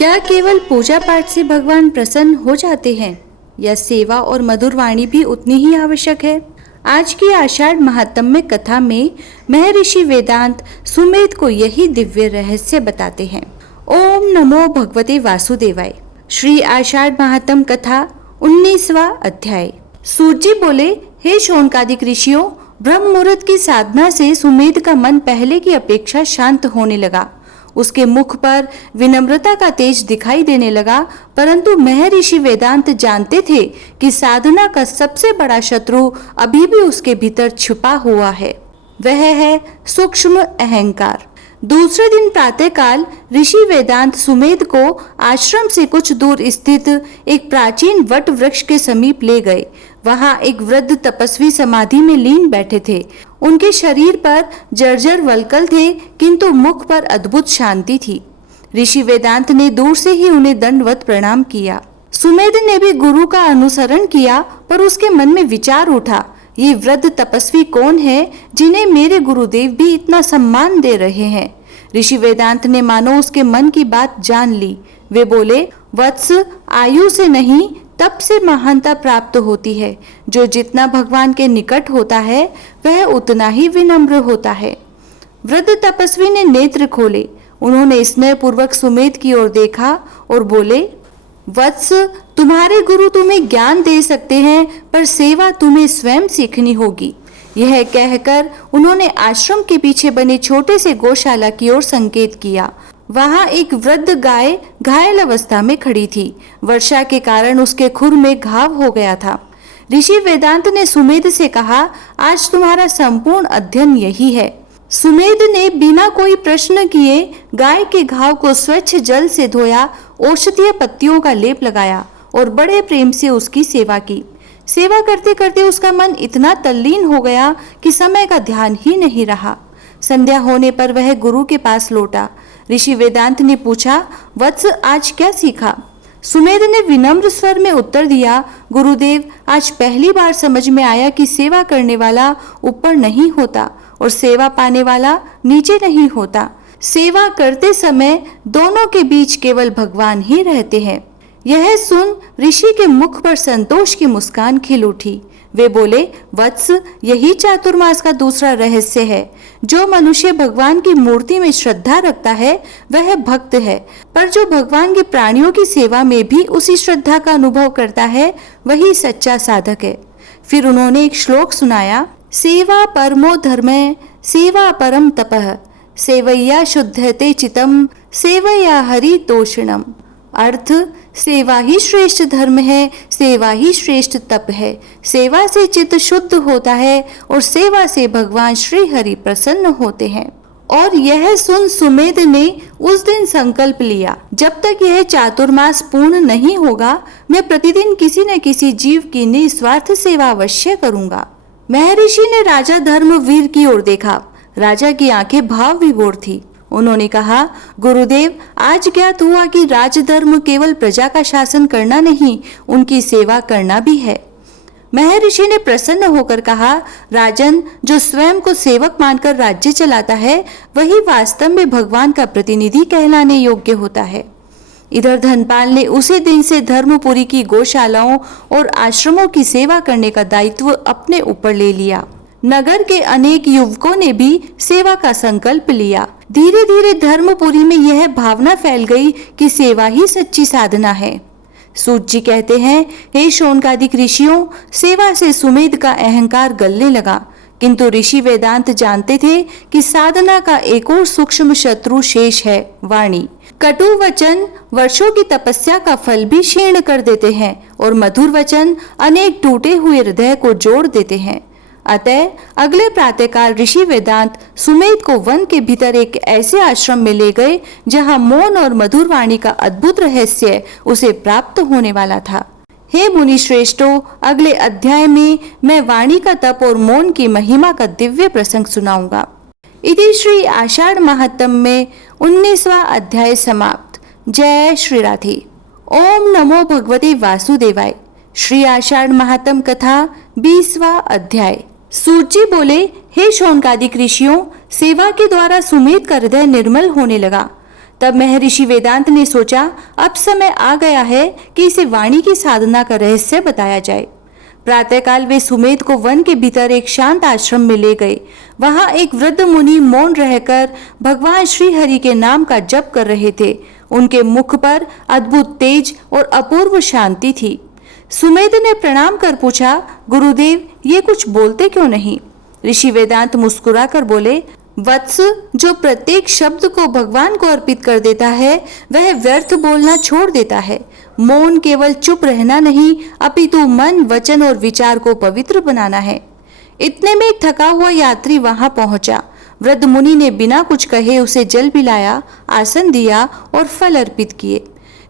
क्या केवल पूजा पाठ से भगवान प्रसन्न हो जाते हैं या सेवा और मधुर वाणी भी उतनी ही आवश्यक है? आज की आषाढ़ महात्म्य कथा में महर्षि वेदांत सुमेध को यही दिव्य रहस्य बताते हैं। ओम नमो भगवते वासुदेवाय। श्री आषाढ़ महात्म्य कथा 19वां अध्याय। सूत जी बोले, हे शौनकादिक ऋषियों, ब्रह्म मुहूर्त की साधना से सुमेध का मन पहले की अपेक्षा शांत होने लगा। उसके मुख पर विनम्रता का तेज दिखाई देने लगा, परंतु महर्षि वेदांत जानते थे कि साधना का सबसे बड़ा शत्रु अभी भी उसके भीतर छुपा हुआ है। वह है सूक्ष्म अहंकार। दूसरे दिन प्रातःकाल ऋषि वेदांत सुमेध को आश्रम से कुछ दूर स्थित एक प्राचीन वट वृक्ष के समीप ले गए। वहां एक वृद्ध तपस्वी समाधि में लीन बैठे थे। उनके शरीर पर जर्जर वल्कल थे, किंतु मुख पर अद्भुत शांति थी। ऋषि वेदांत ने दूर से ही उन्हें दंडवत प्रणाम किया। सुमेध ने भी गुरु का अनुसरण किया, पर उसके मन में विचार उठा, ये वृद्ध तपस्वी कौन है जिन्हें मेरे गुरुदेव भी इतना सम्मान दे रहे हैं? ऋषि वेदांत ने मानो उसके मन की बात जान ली। वे बोले, वत्स, आयु से नहीं तप से महानता प्राप्त होती है। जो जितना भगवान के निकट होता है वह उतना ही विनम्र होता है। वृद्ध तपस्वी ने नेत्र खोले। उन्होंने स्नेह पूर्वक सुमेध की ओर देखा और बोले, वत्स, तुम्हारे गुरु तुम्हें ज्ञान दे सकते हैं, पर सेवा तुम्हें स्वयं सीखनी होगी। यह कहकर उन्होंने आश्रम के पीछे बने छोटे से गौशाला की ओर संकेत किया। वहां एक वृद्ध गाय घायल अवस्था में खड़ी थी। वर्षा के कारण उसके खुर में घाव हो गया था। ऋषि वेदांत ने सुमेध से कहा, आज तुम्हारा संपूर्ण अध्ययन यही है। सुमेध ने बिना कोई प्रश्न किए गाय के घाव को स्वच्छ जल से धोया, औषधीय पत्तियों का लेप लगाया और बड़े प्रेम से उसकी सेवा की। सेवा करते करते उसका मन इतना तल्लीन हो गया कि समय का ध्यान ही नहीं रहा। संध्या होने पर वह गुरु के पास लौटा। ऋषि वेदांत ने पूछा, वत्स, आज क्या सीखा? सुमेध ने विनम्र स्वर में उत्तर दिया, गुरुदेव, आज पहली बार समझ में आया कि सेवा करने वाला ऊपर नहीं होता और सेवा पाने वाला नीचे नहीं होता। सेवा करते समय दोनों के बीच केवल भगवान ही रहते हैं। यह सुन ऋषि के मुख पर संतोष की मुस्कान खिल उठी। वे बोले, वत्स, यही चातुर्मास का दूसरा रहस्य है। जो मनुष्य भगवान की मूर्ति में श्रद्धा रखता है वह भक्त है, पर जो भगवान के प्राणियों की सेवा में भी उसी श्रद्धा का अनुभव करता है वही सच्चा साधक है। फिर उन्होंने एक श्लोक सुनाया, सेवा परमो धर्मः, सेवा परम तपः, सेवैया शुद्धते चितम, सेवया हरि तोषणम। अर्थ, सेवा ही श्रेष्ठ धर्म है, सेवा ही श्रेष्ठ तप है। सेवा से चित्त शुद्ध होता है और सेवा से भगवान श्री हरि प्रसन्न होते हैं। और यह सुन सुमेध ने उस दिन संकल्प लिया, जब तक यह चातुर्मास पूर्ण नहीं होगा, मैं प्रतिदिन किसी न किसी जीव की निस्वार्थ सेवा अवश्य करूंगा। महर्षि ने राजा धर्मवीर की ओर देखा। राजा की आंखें भाव विभोर थी। उन्होंने कहा, गुरुदेव, आज ज्ञात हुआ कि राजधर्म केवल प्रजा का शासन करना नहीं, उनकी सेवा करना भी है। महर्षि ने प्रसन्न होकर कहा, राजन, जो स्वयं को सेवक मानकर राज्य चलाता है वही वास्तव में भगवान का प्रतिनिधि कहलाने योग्य होता है। इधर धनपाल ने उसी दिन से धर्मपुरी की गौशालाओं और आश्रमों की सेवा करने का दायित्व अपने ऊपर ले लिया। नगर के अनेक युवकों ने भी सेवा का संकल्प लिया। धीरे धीरे धर्मपुरी में यह भावना फैल गई कि सेवा ही सच्ची साधना है। सूत जी कहते हैं, हे शौनकादिक ऋषियों, सेवा से सुमेध का अहंकार गलने लगा, किंतु ऋषि वेदांत जानते थे कि साधना का एक और सूक्ष्म शत्रु शेष है, वाणी। कटु वचन वर्षों की तपस्या का फल भी क्षीण कर देते हैं और मधुर वचन अनेक टूटे हुए हृदय को जोड़ देते हैं। अतः अगले प्रातःकाल ऋषि वेदांत सुमेध को वन के भीतर एक ऐसे आश्रम में ले गए जहां मौन और मधुर वाणी का अद्भुत रहस्य उसे प्राप्त होने वाला था। हे मुनि श्रेष्ठों, अगले अध्याय में मैं वाणी का तप और मौन की महिमा का दिव्य प्रसंग सुनाऊंगा। इति श्री आषाढ़ महात्म्य में 19वां अध्याय समाप्त। जय श्री राधे। ओम नमो भगवते वासुदेवाय। श्री आषाढ़ महात्म्य कथा 20वां अध्याय। सूत जी बोले, हे शौनकादिक ऋषियों, सेवा के द्वारा सुमेध का हृदय निर्मल होने लगा। तब महर्षि वेदांत ने सोचा, अब समय आ गया है कि इसे वाणी की साधना का रहस्य बताया जाए। प्रातःकाल वे सुमेध को वन के भीतर एक शांत आश्रम में ले गए। वहां एक वृद्ध मुनि मौन रहकर भगवान श्री हरि के नाम का जप कर रहे थे। उनके मुख पर अद्भुत तेज और अपूर्व शांति थी। सुमेध ने प्रणाम कर पूछा, गुरुदेव, ये कुछ बोलते क्यों नहीं? ऋषि वेदांत मुस्कुराकर बोले, वत्स, जो प्रत्येक शब्द को भगवान को अर्पित कर देता है वह व्यर्थ बोलना छोड़ देता है। मौन केवल चुप रहना नहीं, अपितु मन, वचन और विचार को पवित्र बनाना है। इतने में एक थका हुआ यात्री वहां पहुंचा। वृद्ध मुनि ने बिना कुछ कहे उसे जल पिलाया, आसन दिया और फल अर्पित किए।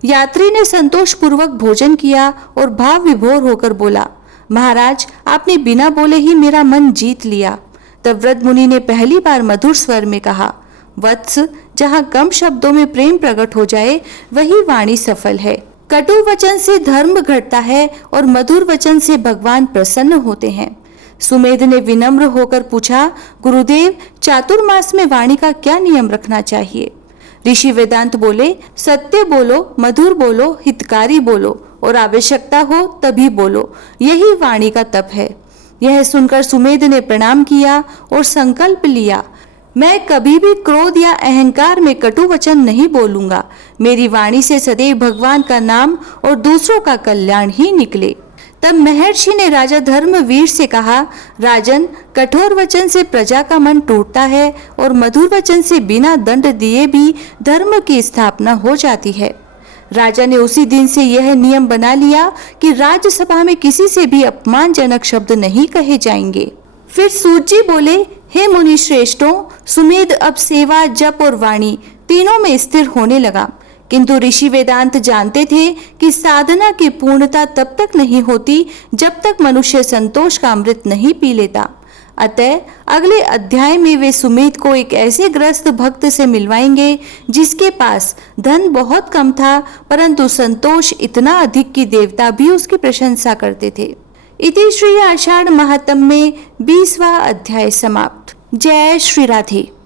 यात्री ने संतोष पूर्वक भोजन किया और भाव विभोर होकर बोला, महाराज, आपने बिना बोले ही मेरा मन जीत लिया। तब वृद्ध मुनि ने पहली बार मधुर स्वर में कहा, वत्स, जहाँ कम शब्दों में प्रेम प्रकट हो जाए वही वाणी सफल है। कटु वचन से धर्म घटता है और मधुर वचन से भगवान प्रसन्न होते हैं। सुमेध ने विनम्र होकर पूछा, गुरुदेव, चातुर्मास में वाणी का क्या नियम रखना चाहिए? ऋषि वेदांत बोले, सत्य बोलो, मधुर बोलो, हितकारी बोलो और आवश्यकता हो तभी बोलो, यही वाणी का तप है। यह सुनकर सुमेध ने प्रणाम किया और संकल्प लिया, मैं कभी भी क्रोध या अहंकार में कटु वचन नहीं बोलूंगा। मेरी वाणी से सदैव भगवान का नाम और दूसरों का कल्याण ही निकले। तब महर्षि ने राजा धर्मवीर से कहा, राजन, कठोर वचन से प्रजा का मन टूटता है और मधुर वचन से बिना दंड दिए भी धर्म की स्थापना हो जाती है। राजा ने उसी दिन से यह नियम बना लिया कि राज्यसभा में किसी से भी अपमानजनक शब्द नहीं कहे जाएंगे। फिर सूत जी बोले, हे मुनि श्रेष्ठों, सुमेध अब सेवा, जप और वाणी तीनों में स्थिर होने लगा। किंतु ऋषि वेदांत जानते थे कि साधना की पूर्णता तब तक नहीं होती जब तक मनुष्य संतोष का अमृत नहीं पी लेता। अतः अगले अध्याय में वे सुमेध को एक ऐसे ग्रस्त भक्त से मिलवाएंगे जिसके पास धन बहुत कम था, परंतु संतोष इतना अधिक कि देवता भी उसकी प्रशंसा करते थे। इति श्री आषाढ़ महात्म्ये 20वां अध्याय समाप्त। जय श्री राधे।